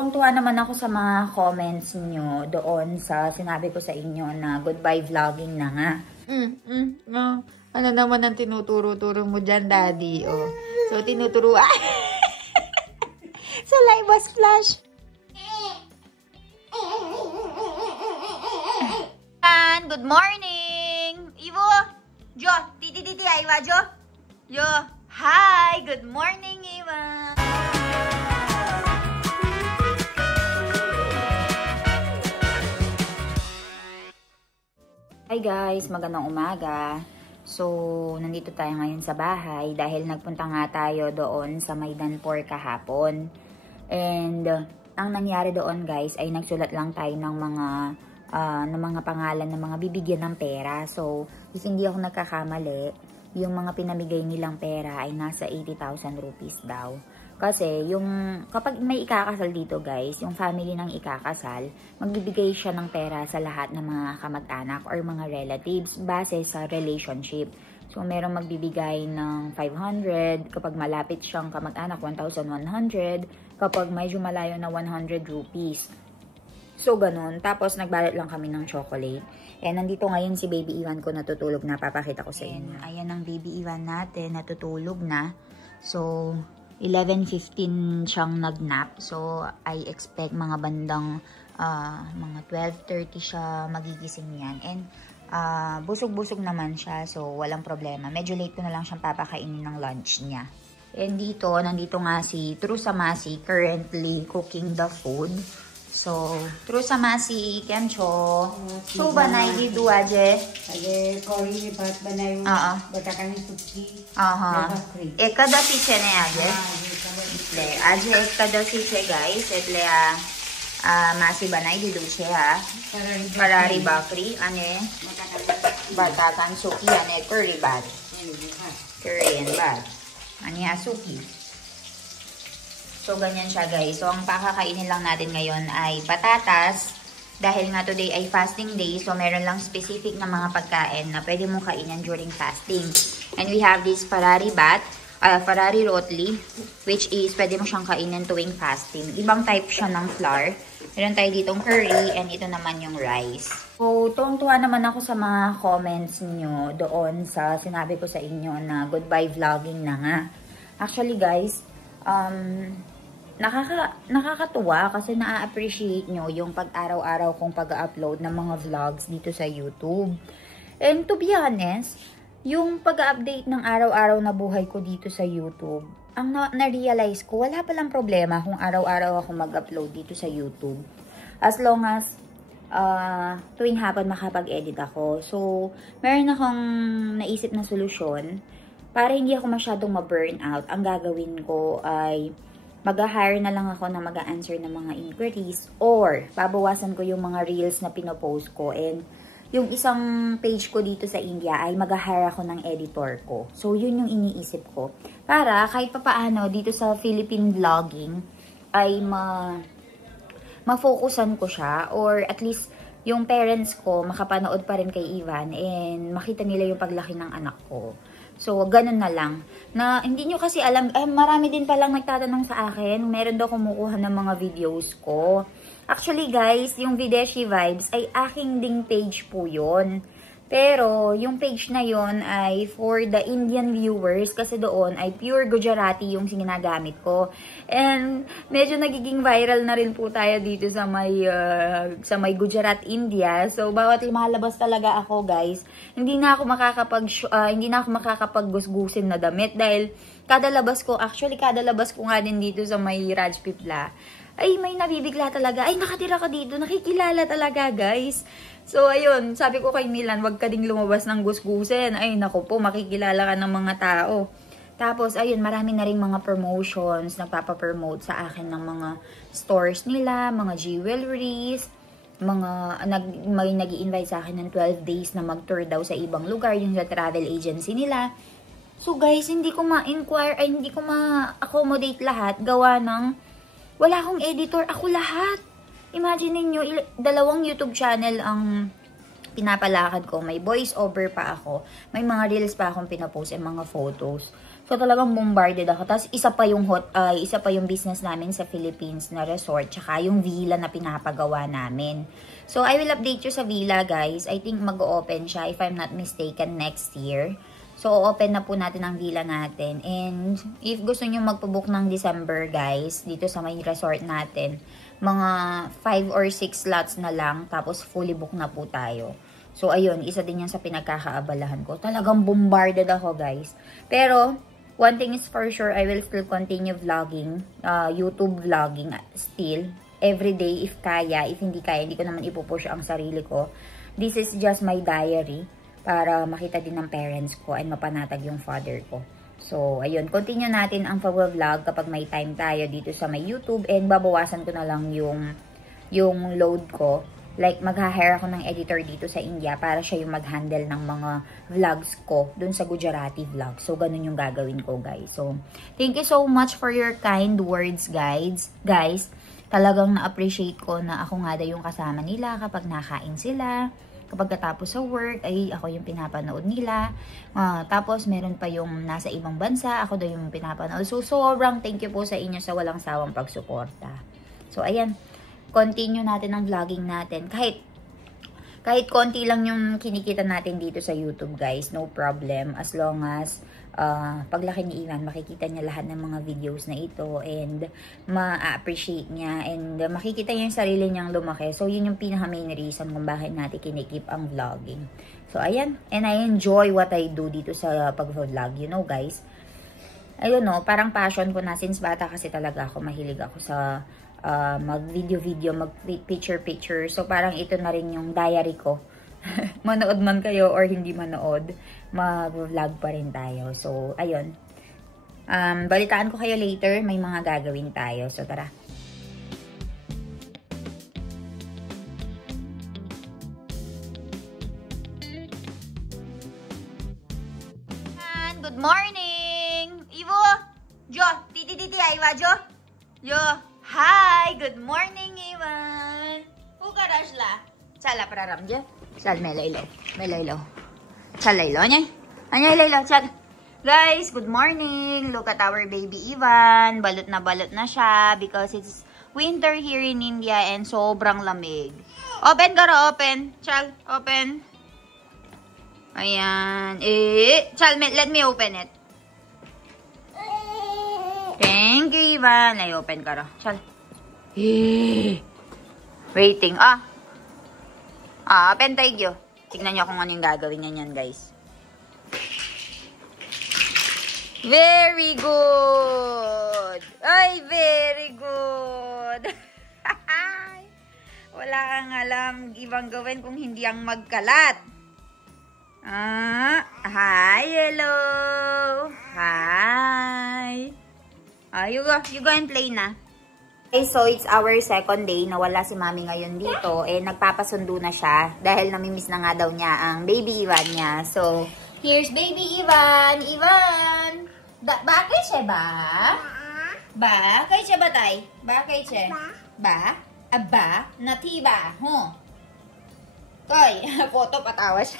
tuwang-tuwa naman ako sa mga comments nyo doon sa sinabi ko sa inyo na goodbye vlogging na nga. Ano naman ang tinuturo-turo mo dyan, Daddy? Oh. So, tinuturo... sa live was flash. Good morning! Ivo! Jo! Titi, aywa, Jo! Jo! Hi! Good morning, Iva! Hi guys! Magandang umaga! So, nandito tayo ngayon sa bahay dahil nagpunta nga tayo doon sa Maidanpor kahapon. And, ang nangyari doon guys ay nagsulat lang tayo ng mga pangalan ng mga bibigyan ng pera. So, if hindi ako nagkakamali, yung mga pinamigay nilang pera ay nasa 80,000 rupees daw. Kasi, kapag may ikakasal dito guys, yung family ng ikakasal, magbibigay siya ng pera sa lahat ng mga kamag-anak or mga relatives base sa relationship. So, merong magbibigay ng 500, kapag malapit siyang kamag-anak, 1,100, kapag medyo malayo na 100 rupees. So, ganun. Tapos, nagbalot lang kami ng chocolate. And, nandito ngayon si baby Ivan ko natutulog na. Papakita ko sa inyo. Ayan ang baby Ivan natin. Natutulog na. So, 11:15 siyang nag-nap. So, I expect mga bandang mga 12:30 siya magigising yan. And, busog-busog naman siya. So, walang problema. Medyo late ko na lang siyang papakainin ng lunch niya. And nandito nga si Trusamasi currently cooking the food. So, Trusamasi, kemcho. So, banay di dua je. Aje curry भात बनायो बटाकानी सुक्की एकादशी છે ને આજે એટલે આજે એકાદશી છે ગાઈસ એટલે માસી બનાવી દીધું છે ફરારી ભાખરી અને બટાકાની સુકી અને curry ભાત curry and ભાત અને આ સુકી. So, ganyan siya guys. So, ang pakakainin lang natin ngayon ay patatas. Dahil nga today ay fasting day, so meron lang specific na mga pagkain na pwede mong kainin during fasting. And we have this Ferrari rotli, which is pwede mo siyang kainin tuwing fasting. Ibang type siya ng flour. Meron tayo ditong curry, and ito naman yung rice. So, tuwang-tuwa naman ako sa mga comments nyo doon sa sinabi ko sa inyo na goodbye vlogging na nga. Actually guys, nakakatuwa kasi na-appreciate nyo yung pag-araw-araw kong pag-upload ng mga vlogs dito sa YouTube. And to be honest, yung pag-update ng araw-araw na buhay ko dito sa YouTube, ang na-realize ko, wala palang problema kung araw-araw ako mag-upload dito sa YouTube. As long as tuwing hapon makapag-edit ako. So, meron akong naisip na solusyon para hindi ako masyadong ma-burnout. Ang gagawin ko ay mag-hire na lang ako na mag-answer ng mga inquiries or babawasan ko yung mga reels na pinopost ko, and yung isang page ko dito sa India ay mag-hire ako ng editor ko. So, yun yung iniisip ko. Para kahit papaano dito sa Philippine vlogging ay ma-focusan ko siya, or at least yung parents ko makapanood pa rin kay Ivan and makita nila yung paglaki ng anak ko. So, ganun na lang. Na, hindi nyo kasi alam, marami din palang nagtatanong sa akin. Meron daw kumukuha ng mga videos ko. Actually, guys, yung Videshi Vibes ay aking ding page po yun. Pero, yung page na yon ay for the Indian viewers kasi doon ay pure Gujarati yung ginagamit ko. And, medyo nagiging viral na rin po tayo dito sa may Gujarat, India. So, bawat lumalabas talaga ako, guys, hindi na ako makakapag-gusgusin na damit dahil kada labas ko nga din dito sa may Rajpipla, ay may nabibigla talaga. Ay, nakatira ka dito. Nakikilala talaga, guys. So, ayun. Sabi ko kay Milan, wag ka ding lumabas ng gusgusin. Ay, naku po, makikilala ka ng mga tao. Tapos, ayun, marami na rin mga promotions. Nagpapapromote sa akin ng mga stores nila, mga jewelries, may nag-i-invite sa akin ng 12 days na mag-tour daw sa ibang lugar, yung sa travel agency nila. So, guys, hindi ko ma-accommodate lahat. Gawa ng wala akong editor. Ako lahat. Imagine niyo, 2 YouTube channel ang pinapalakad ko, may voice over pa ako, may mga reels pa akong pinapost and mga photos. So talagang bombarded ako. Tapos isa pa yung business namin sa Philippines na resort, tsaka yung villa na pinapagawa namin. So I will update you sa villa, guys. I think mag-open siya, if I'm not mistaken, next year. So open na po natin ang villa natin. And if gusto niyo magpo-book ng December, guys, dito sa may resort natin, mga 5 or 6 slots na lang, tapos fully book na po tayo. So ayun, isa din yan sa pinagkakaabalahan ko. Talagang bombarded ako, guys. Pero one thing is for sure, I will still continue vlogging, YouTube vlogging still, every day if kaya. If hindi kaya, hindi ko naman ipupush ang sarili ko. This is just my diary para makita din ng parents ko and mapanatag yung father ko. So, ayun, continue natin ang pag-vlog kapag may time tayo dito sa may YouTube and babawasan ko na lang yung load ko. Like, magha-hire ako ng editor dito sa India para siya yung mag-handle ng mga vlogs ko dun sa Gujarati vlog. So, ganun yung gagawin ko, guys. So, thank you so much for your kind words, guys. Talagang na-appreciate ko na ako nga yung kasama nila kapag nakain sila. Kapag katapos sa work, ay ako yung pinapanood nila. Tapos, meron pa yung nasa ibang bansa, ako daw yung pinapanood. So, sobrang thank you po sa inyo sa walang sawang pagsuporta. So, ayan. Continue natin ang vlogging natin. Kahit konti lang yung kinikita natin dito sa YouTube, guys. No problem. As long as paglaki ni Ivan, makikita niya lahat ng mga videos na ito and ma-appreciate niya and makikita niya yung sarili niyang lumaki. So, yun yung pinaka-main reason kung bakit natin kinikip ang vlogging. So, ayan. And I enjoy what I do dito sa pag-vlog. You know, guys. Ayun, no. Parang passion ko na since bata kasi talaga ako. Mahilig ako sa mag-video, mag-picture. So, parang ito na rin yung diary ko. Manood man kayo or hindi manood, mag-vlog pa rin tayo. So, ayun. Balitaan ko kayo later. May mga gagawin tayo. So, tara. Good morning! Ivo! Jo! Titi, aywa, Jo! Jo! Hi! Good morning, Ivan! Hukarashla! Chala, praram, Jo! Chal, may laylo. Chal, laylo, niya. Anya, laylo, chal. Guys, good morning. Look at our baby Ivan. Balot na siya because it's winter here in India and sobrang lamig. Open, Garo, open. Chal, open. Ayan. Chal, let me open it. Thank you, Ivan. Ay, open, Garo. Chal. Waiting. Open tayo. Tignan nyo kung ano yung gagawin niya yan, guys. Very good! Ay, very good! Wala kang alam ibang gawin kung hindi ang magkalat. Hi, hello! Hi! You go and play na. Okay, so it's our second day na wala si Mami ngayon dito. Nagpapasundo na siya dahil namimiss na nga daw niya ang baby Ivan niya. So, here's baby Ivan. Ivan! Bakit siya ba? Bakit siya ba, tay? Bakit siya? Ba? Aba? Nati ba? Koy, photo patawa siya.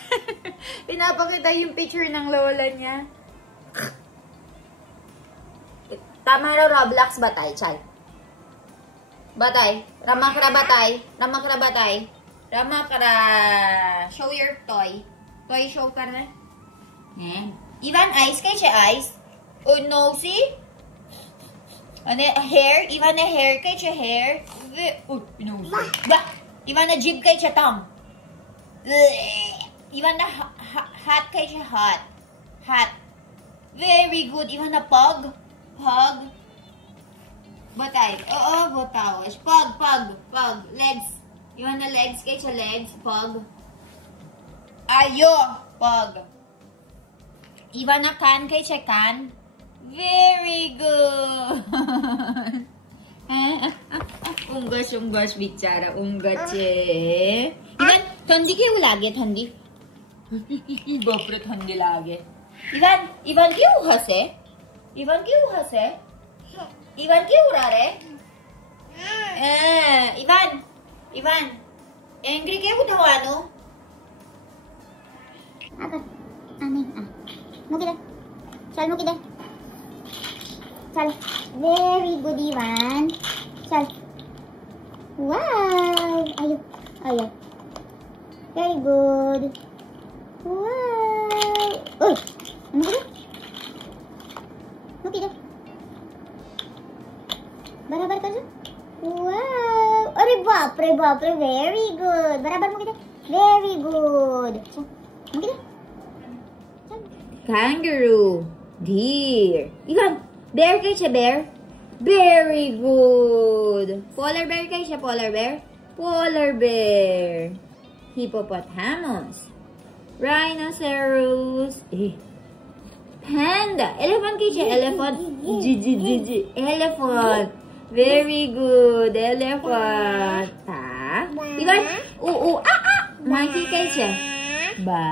Pinapakita yung picture ng lola niya. Tama na Roblox ba, tay? Chay. Batay. Ramakra batay. Ramakra. Show your toy. Toy show ka na. Ivan, eyes kay siya eyes. Oh, nosy. Ano, hair? Ivan na hair kay siya hair. Nosy. Ivan na jib kay siya tongue. Ivan na hot kay siya hot. Hot. Very good. Ivan na pug. Pug. Batay. Oo, botawas. Pug. Legs. Iwan na legs kay siya legs. Pug. Ayo. Pug. Iwan na kan kay siya kan. Very good. Unggas, bicara. Unggas eh. Iwan, thandi क्यों लागे थंडी? बापरे थंडी लागे. इवन क्यों हंसे? इवन क्यों उड़ा रहे? इवन, एंग्री क्यों उठवानो? Ako. Amin. Muki deh. Sal, muki deh. Sal. Very good, Ivan. Sal. Wow. Ayo. Ayo. Very good. Wow. Uy. Muki deh. Muki deh. Barabar ka dyan. Wow. Aray, bapre. Very good. Barabar mo kita. Very good. So, mo kita. Kangaroo. Deer. Ivan, bear kayo siya, bear? Very good. Polar bear kayo siya, polar bear? Polar bear. Hippopotamus. Rhinoceros. Panda. Elephant kayo siya, elephant. Elephant. Very good. Elephant. Ha? Ivan, monkey kayo siya. Ba?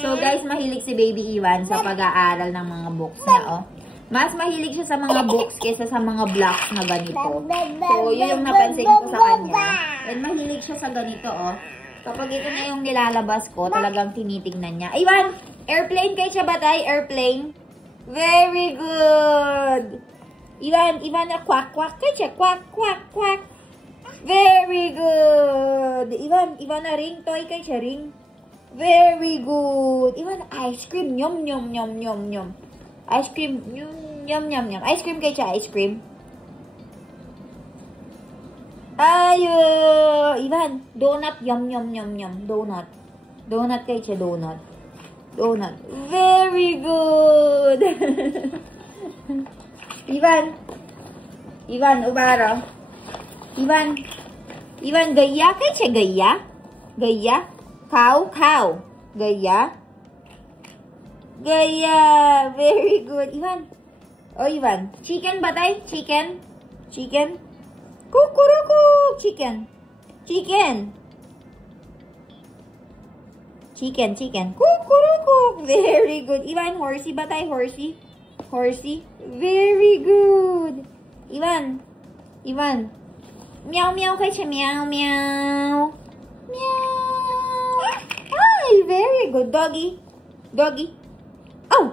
So guys, mahilig si Baby Ivan sa pag-aaral ng mga books niya, oh. Mas mahilig siya sa mga books kaysa sa mga blocks na ganito. So, yun yung napansin ko sa kanya. And mahilig siya sa ganito, oh. Kapag ito na yung nilalabas ko, talagang tinitignan niya. Ivan, airplane kayo siya, batay? Airplane? Very good. Ivan, quack kayo siya. Quack. Very good. Ivan, na ring. Toy kayo siya, ring. Very good. Ivan, ice cream. Yum. Ice cream. Yum. Ice cream kayo siya, ice cream. Ayo. Ivan, donut. Yum. Donut. Donut kayo siya, donut. Very good. Ivan, ubara. Ivan, gaya kayo siya, gaya. Cow. Gaya. Very good. Ivan. Chicken batay? Chicken. Kukuruku. Chicken. Kukuruku. Very good. Ivan, horsey batay? Horsey. Very good. Ivan. Meow kayo siya. Meow. Ay, very good. Doggy. Ow.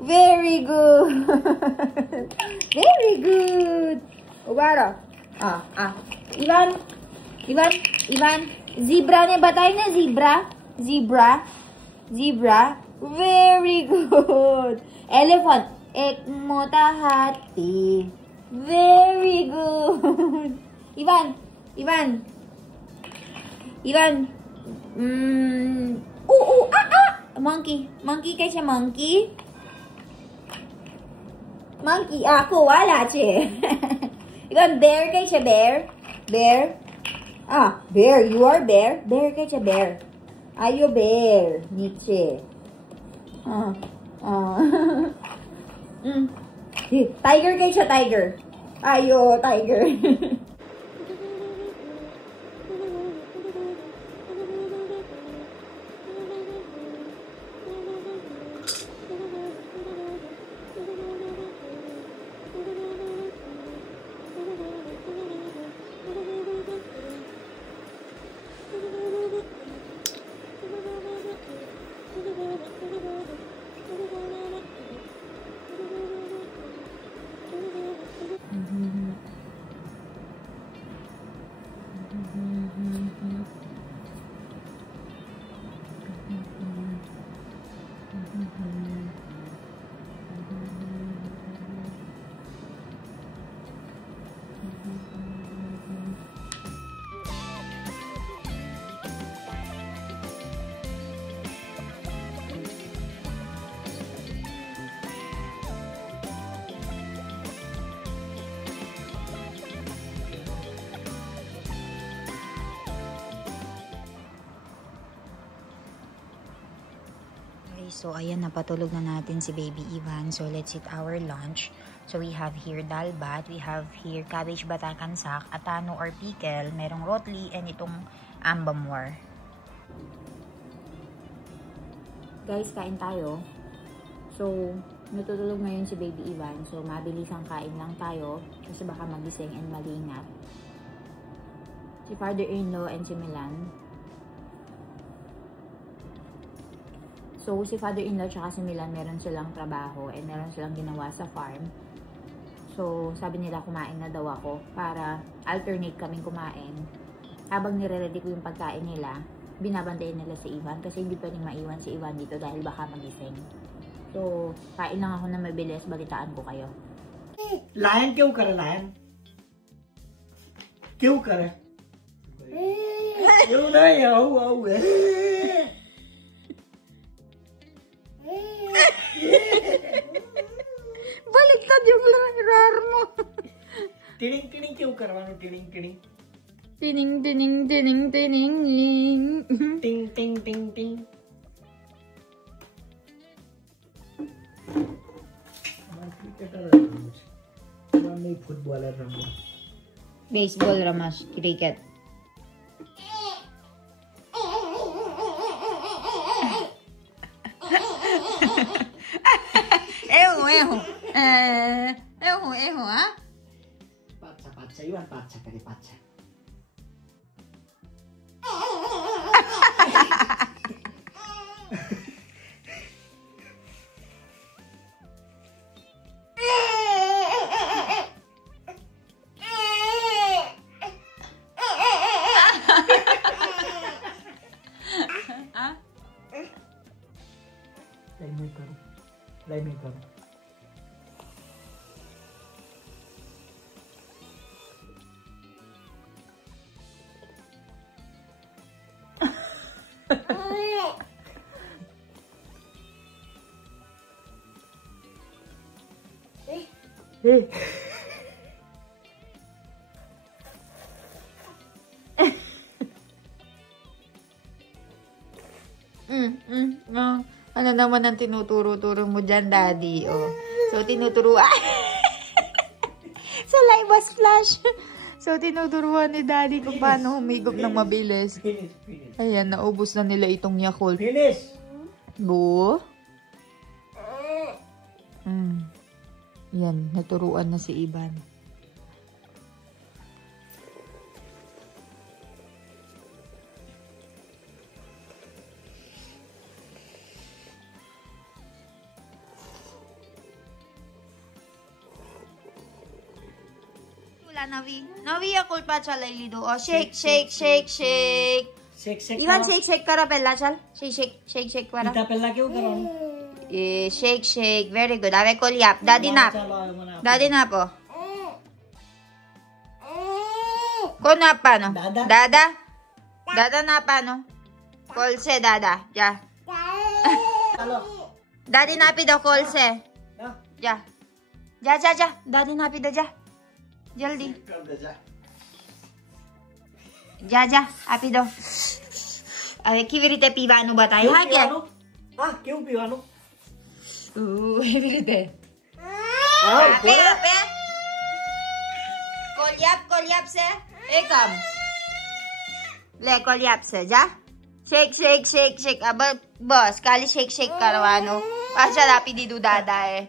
Very good. Very good. Ubara. Ivan. Zebra na batay na zebra. Very good. Elephant. Ekmotahati. Very good. Ivan. Monkey kayo siya, monkey. Ako, wala siya. Ivan, bear kayo siya, bear. Bear, you are bear. Bear kayo siya, bear. Ayo, bear. Nietzsche. Tiger kayo siya, tiger. Ayo, tiger. So, ayan, napatulog na natin si Baby Ivan. So, let's eat our lunch. So, we have here dalbat. We have here cabbage batakan sak, atano or pickle. Merong rotli, and itong ambamwar. Guys, kain tayo. So, natutulog ngayon si Baby Ivan. So, mabilisang kain lang tayo. Kasi baka magising and malingat. Si father-in-law and si Milan. So, si father-in-law tsaka si Milan, meron silang trabaho and meron silang ginawa sa farm. So, sabi nila kumain na daw ako para alternate kaming kumain. Habang nire-ready ko yung pagkain nila, binabantayan nila si Ivan kasi hindi pwedeng maiwan si Ivan dito dahil baka magising. So, kain lang ako na mabilis, balitaan ko kayo. Lion क्यों करे लायन क्यों करे क्यों नहीं आओ Baliktad yung rar mo. टिड़िंग टिड़िंग क्यों करवानो टिड़िंग टिड़िंग Tining, tining, tining, tining. टिंग टिंग टिंग टिंग नहीं फुटबॉलर रहो Baseball, Ramas, cricket. Eho, ha? पाचा पाचा Iwan पाचा करे पाचा Let me go. Ano naman ang tinuturo-turo mo dyan, Daddy? Oh. So, tinuturuan. Sa live was flash. So, tinuturuan ni Daddy kung paano humigop ng mabilis. Ayan, naubos na nila itong Yakult. Finish. Bo? Yan, naturuan na si Ivan. Navi Yakult pa चल लीडो और shake shake shake shake shake shake even shake shake करो पहला चल shake shake shake shake करो इतना पहला क्यों करो ये शेक शेक वेरी गुड आवे कोलियाप दादी नाप हो कौन नाप पानो दादा दादा नाप पानो कॉल से दादा जा दादी नापी दो कॉल से जा जा जा जा दादी नापी दो जा जल्दी जा जा આપી દો હવે કેવી રીતે પીવાનું બતાય હા કે હા કેવું પીવાનું એવી રીતે હા આપે આપે કોલિયાપ છે એકમ લે કોલિયાપ છે જા શેક શેક શેક શેક બસ ખાલી શેક શેક કરવાનું પાછળ આપી દીધું દાદાએ